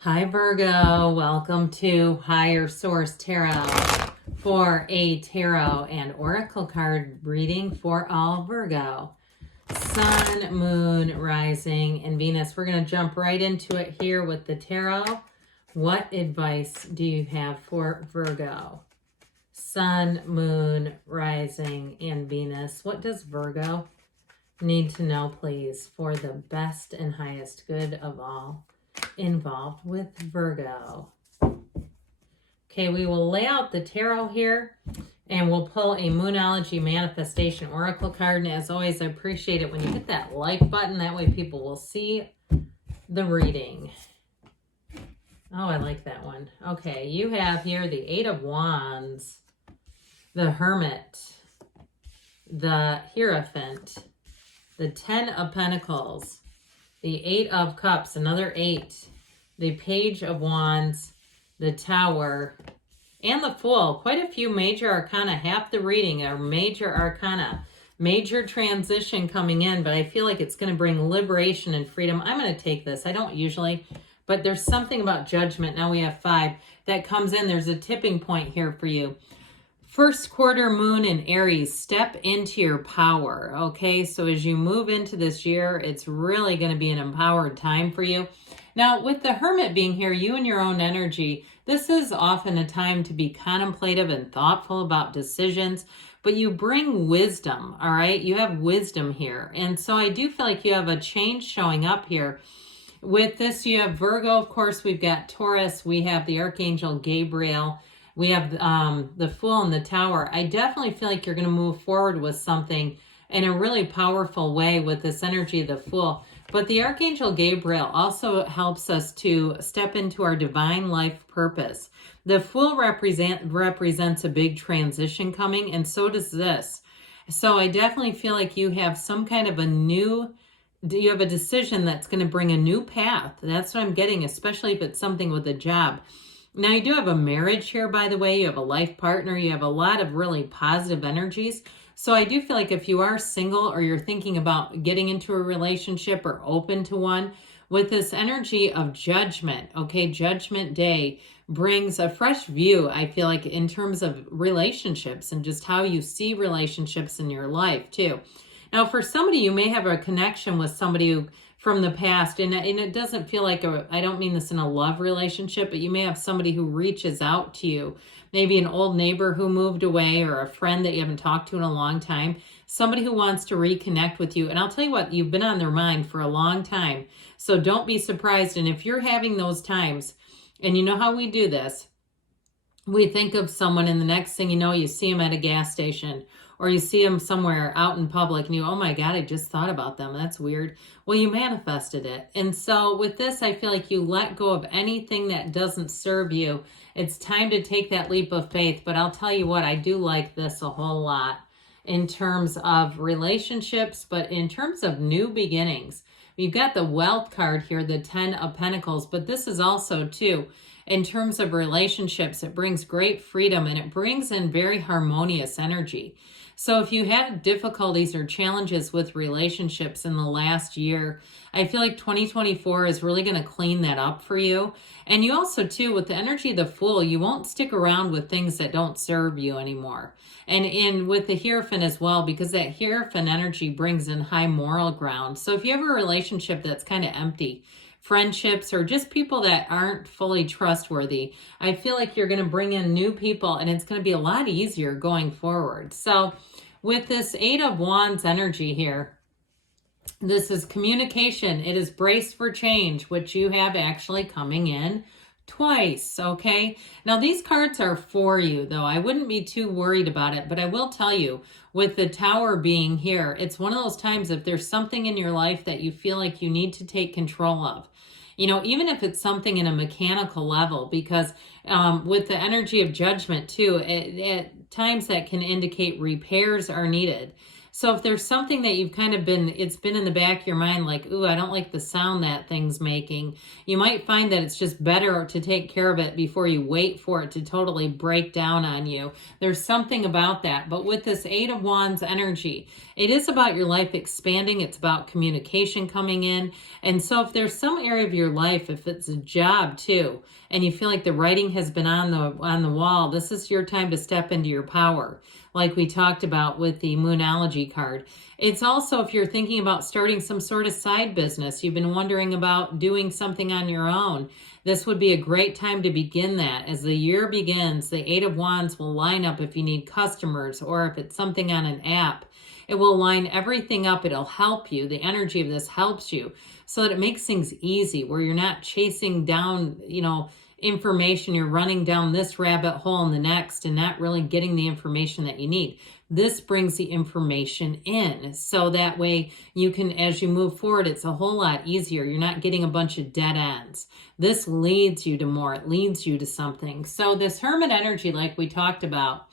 Hi Virgo, welcome to Higher Source Tarot for a tarot and oracle card reading for all Virgo. Sun, Moon, Rising, and Venus. We're going to jump right into it here with the tarot. What advice do you have for Virgo? Sun, Moon, Rising, and Venus. What does Virgo need to know, please, for the best and highest good of all involved with Virgo? Okay, we will lay out the tarot here and we'll pull a Moonology Manifestation Oracle card. And as always, I appreciate it when you hit that like button. That way people will see the reading. Oh, I like that one. Okay, you have here the Eight of Wands, the Hermit, the Hierophant, the Ten of Pentacles, the Eight of Cups, another 8, the Page of Wands, the Tower, and the Fool. Quite a few major arcana. Half the reading are major arcana. Major transition coming in, but I feel like it's going to bring liberation and freedom. I'm going to take this. I don't usually, but there's something about judgment. Now we have 5 that comes in. There's a tipping point here for you. First quarter moon in Aries, step into your power, okay? So as you move into this year, it's really going to be an empowered time for you. Now, with the Hermit being here, you and your own energy, this is often a time to be contemplative and thoughtful about decisions, but you bring wisdom, all right? You have wisdom here. And so I do feel like you have a change showing up here. With this, you have Virgo, of course, we've got Taurus, we have the Archangel Gabriel, we have the Fool and the Tower. I definitely feel like you're going to move forward with something in a really powerful way with this energy of the Fool. But the Archangel Gabriel also helps us to step into our divine life purpose. The Fool represents a big transition coming, and so does this. So I definitely feel like you have some kind of you have a decision that's going to bring a new path. That's what I'm getting, especially if it's something with a job. Now, you do have a marriage here, by the way. You have a life partner. You have a lot of really positive energies. So I do feel like if you are single or you're thinking about getting into a relationship or open to one, with this energy of judgment, okay, Judgment Day brings a fresh view, I feel like, in terms of relationships and just how you see relationships in your life, too. Now, for somebody, you may have a connection with somebody who from the past, and it doesn't feel like I don't mean this in a love relationship, but you may have somebody who reaches out to you, maybe an old neighbor who moved away or a friend that you haven't talked to in a long time, somebody who wants to reconnect with you. And I'll tell you what, you've been on their mind for a long time, so don't be surprised. And if you're having those times, and you know how we do this, we think of someone and the next thing you know, you see them at a gas station or you see them somewhere out in public and you, oh my God, I just thought about them. That's weird. Well, you manifested it. And so with this, I feel like you let go of anything that doesn't serve you. It's time to take that leap of faith. But I'll tell you what, I do like this a whole lot in terms of relationships, but in terms of new beginnings. You've got the Wealth card here, the 10 of Pentacles, but this is also too, in terms of relationships, it brings great freedom and it brings in very harmonious energy. So if you had difficulties or challenges with relationships in the last year, I feel like 2024 is really going to clean that up for you. And you also, too, with the energy of the Fool, you won't stick around with things that don't serve you anymore. And with the Hierophant as well, because that Hierophant energy brings in high moral ground. So if you have a relationship that's kind of empty, friendships, or just people that aren't fully trustworthy, I feel like you're going to bring in new people and it's going to be a lot easier going forward. So with this Eight of Wands energy here, this is communication. It is brace for change, which you have actually coming in twice, okay? Now, these cards are for you, though. I wouldn't be too worried about it, but I will tell you, with the Tower being here, it's one of those times if there's something in your life that you feel like you need to take control of, you know, even if it's something in a mechanical level, because with the energy of judgment, too, at times that can indicate repairs are needed. So if there's something that you've kind of it's been in the back of your mind, like, ooh, I don't like the sound that thing's making, you might find that it's just better to take care of it before you wait for it to totally break down on you. There's something about that. But with this Eight of Wands energy, it is about your life expanding. It's about communication coming in. And so if there's some area of your life, if it's a job too, and you feel like the writing has been on the wall, this is your time to step into your power, like we talked about with the Moonology card. It's also if you're thinking about starting some sort of side business, you've been wondering about doing something on your own, this would be a great time to begin that. As the year begins, the Eight of Wands will line up if you need customers or if it's something on an app. It will line everything up. It'll help you. The energy of this helps you so that it makes things easy, where you're not chasing down, information. You're running down this rabbit hole and the next and not really getting the information that you need. This brings the information in. So that way you can, as you move forward, it's a whole lot easier. You're not getting a bunch of dead ends. This leads you to more. It leads you to something. So this Hermit energy, like we talked about,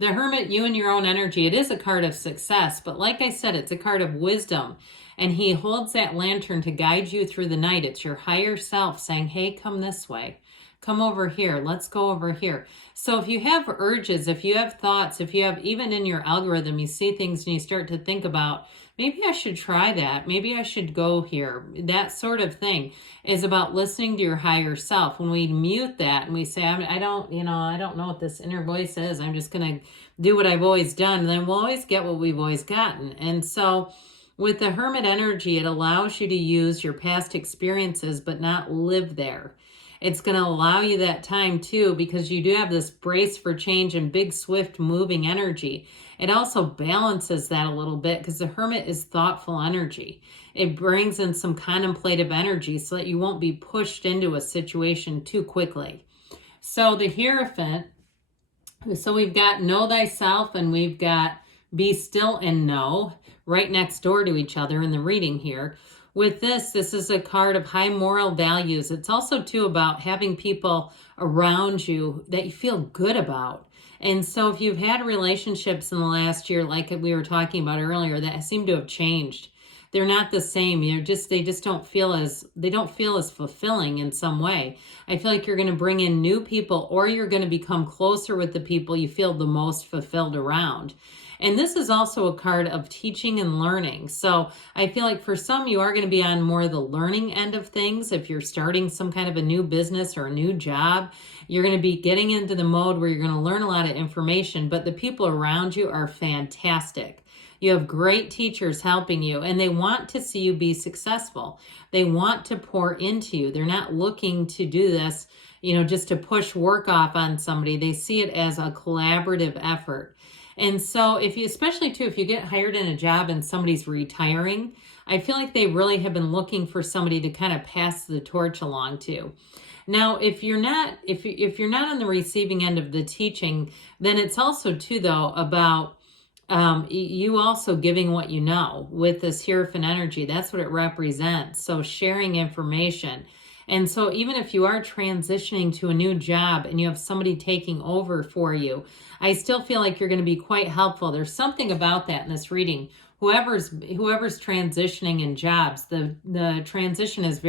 the Hermit, you and your own energy, it is a card of success. But like I said, it's a card of wisdom. And he holds that lantern to guide you through the night. It's your higher self saying, hey, come this way. Come over here. Let's go over here. So if you have urges, if you have thoughts, if you have, even in your algorithm, you see things and you start to think about, maybe I should try that. Maybe I should go here. That sort of thing is about listening to your higher self. When we mute that and we say, I don't know what this inner voice is. I'm just going to do what I've always done. And then we'll always get what we've always gotten. And so with the Hermit energy, it allows you to use your past experiences, but not live there. It's going to allow you that time too, because you do have this brace for change and big, swift moving energy. It also balances that a little bit because the Hermit is thoughtful energy. It brings in some contemplative energy so that you won't be pushed into a situation too quickly. So the Hierophant, so we've got know thyself and we've got be still and know right next door to each other in the reading here. With this is a card of high moral values. It's also too about having people around you that you feel good about. And so if you've had relationships in the last year, like we were talking about earlier, that seem to have changed. They're not the same. They don't feel as fulfilling in some way. I feel like you're going to bring in new people, or you're going to become closer with the people you feel the most fulfilled around. And this is also a card of teaching and learning. So I feel like for some, you are going to be on more the learning end of things. If you're starting some kind of a new business or a new job, you're going to be getting into the mode where you're going to learn a lot of information, but the people around you are fantastic. You have great teachers helping you, and they want to see you be successful. They want to pour into you. They're not looking to do this, just to push work off on somebody. They see it as a collaborative effort. And so especially too, if you get hired in a job and somebody's retiring, I feel like they really have been looking for somebody to kind of pass the torch along to. Now, if you're not on the receiving end of the teaching, then it's also too, though, about you also giving what you know with this Hierophant energy. That's what it represents. So sharing information. And so even if you are transitioning to a new job and you have somebody taking over for you, I still feel like you're going to be quite helpful. There's something about that in this reading. Whoever's transitioning in jobs, the transition is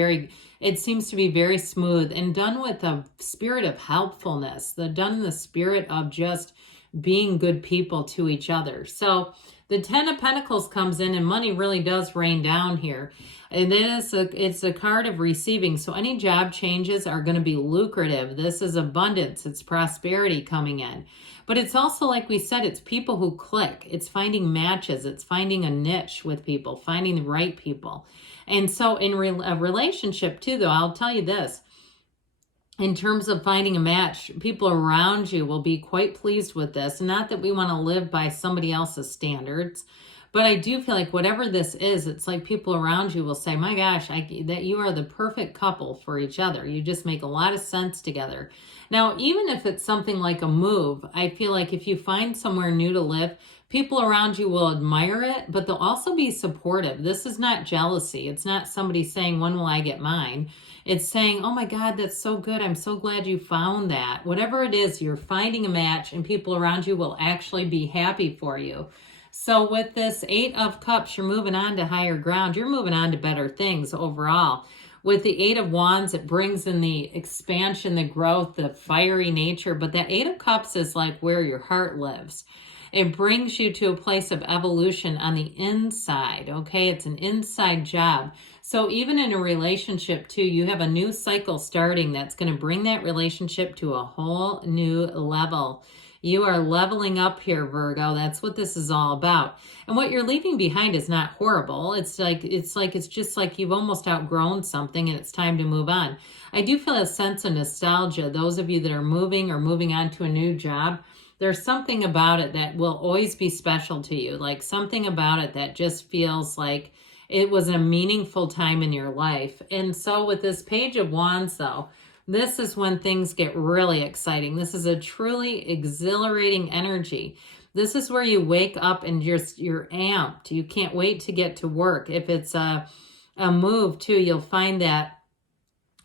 it seems to be very smooth and done with a spirit of helpfulness, done in the spirit of just being good people to each other. So the Ten of Pentacles comes in and money really does rain down here. And it's a card of receiving. So any job changes are going to be lucrative. This is abundance. It's prosperity coming in. But it's also, like we said, it's people who click. It's finding matches. It's finding a niche with people, finding the right people. And so in a relationship too, though, I'll tell you this. In terms of finding a match, people around you will be quite pleased with this. Not that we want to live by somebody else's standards, but I do feel like whatever this is, it's like people around you will say, my gosh, that you are the perfect couple for each other. You just make a lot of sense together. Now, even if it's something like a move, I feel like if you find somewhere new to live, people around you will admire it, but they'll also be supportive. This is not jealousy. It's not somebody saying, when will I get mine? It's saying, oh my God, that's so good. I'm so glad you found that. Whatever it is, you're finding a match and people around you will actually be happy for you. So with this Eight of Cups, you're moving on to higher ground. You're moving on to better things overall. With the Eight of Wands, it brings in the expansion, the growth, the fiery nature. But that Eight of Cups is like where your heart lives. It brings you to a place of evolution on the inside, okay? It's an inside job. So even in a relationship too, you have a new cycle starting that's going to bring that relationship to a whole new level. You are leveling up here, Virgo. That's what this is all about. And what you're leaving behind is not horrible. It's just like you've almost outgrown something and it's time to move on. I do feel a sense of nostalgia. Those of you that are moving or moving on to a new job, there's something about it that will always be special to you. Like something about it that just feels like it was a meaningful time in your life. And so with this Page of Wands though, this is when things get really exciting. This is a truly exhilarating energy. This is where you wake up and you're amped. You can't wait to get to work. If it's a move too, you'll find that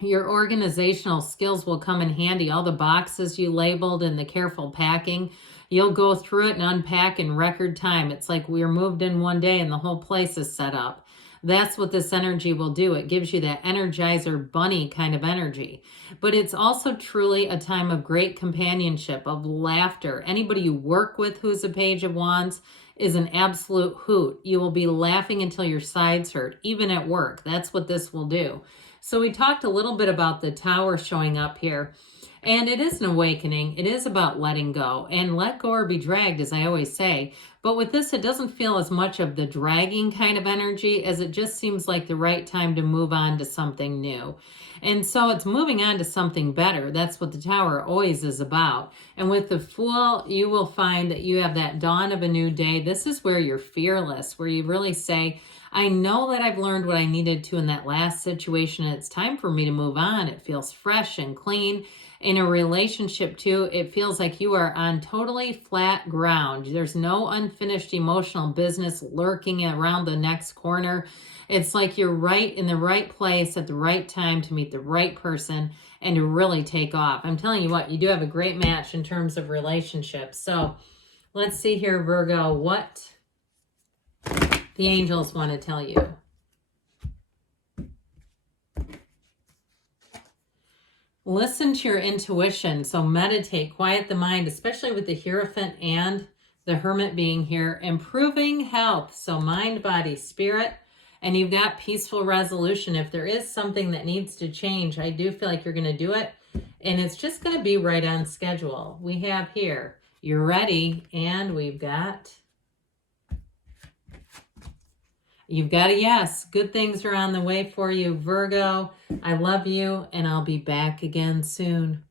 your organizational skills will come in handy. All the boxes you labeled and the careful packing, you'll go through it and unpack in record time. It's like we were moved in one day and the whole place is set up. That's what this energy will do. It gives you that Energizer bunny kind of energy. But it's also truly a time of great companionship, of laughter. Anybody you work with who's a Page of Wands is an absolute hoot. You will be laughing until your sides hurt, even at work. That's what this will do. So we talked a little bit about the Tower showing up here. And it is an awakening. It is about letting go. And let go or be dragged, as I always say. But with this, it doesn't feel as much of the dragging kind of energy as it just seems like the right time to move on to something new. And so it's moving on to something better. That's what the Tower always is about. And with the Fool, you will find that you have that dawn of a new day. This is where you're fearless, where you really say, I know that I've learned what I needed to in that last situation. And it's time for me to move on. It feels fresh and clean. In a relationship too, it feels like you are on totally flat ground. There's no unfinished emotional business lurking around the next corner. It's like you're right in the right place at the right time to meet the right person and to really take off. I'm telling you what, you do have a great match in terms of relationships. So let's see here, Virgo, what the angels want to tell you. Listen to your intuition. So meditate, quiet the mind, especially with the Hierophant and the Hermit being here. Improving health. So mind, body, spirit. And you've got peaceful resolution. If there is something that needs to change, I do feel like you're going to do it. And it's just going to be right on schedule. We have here, you're ready. And we've got... You've got a yes. Good things are on the way for you, Virgo. I love you, and I'll be back again soon.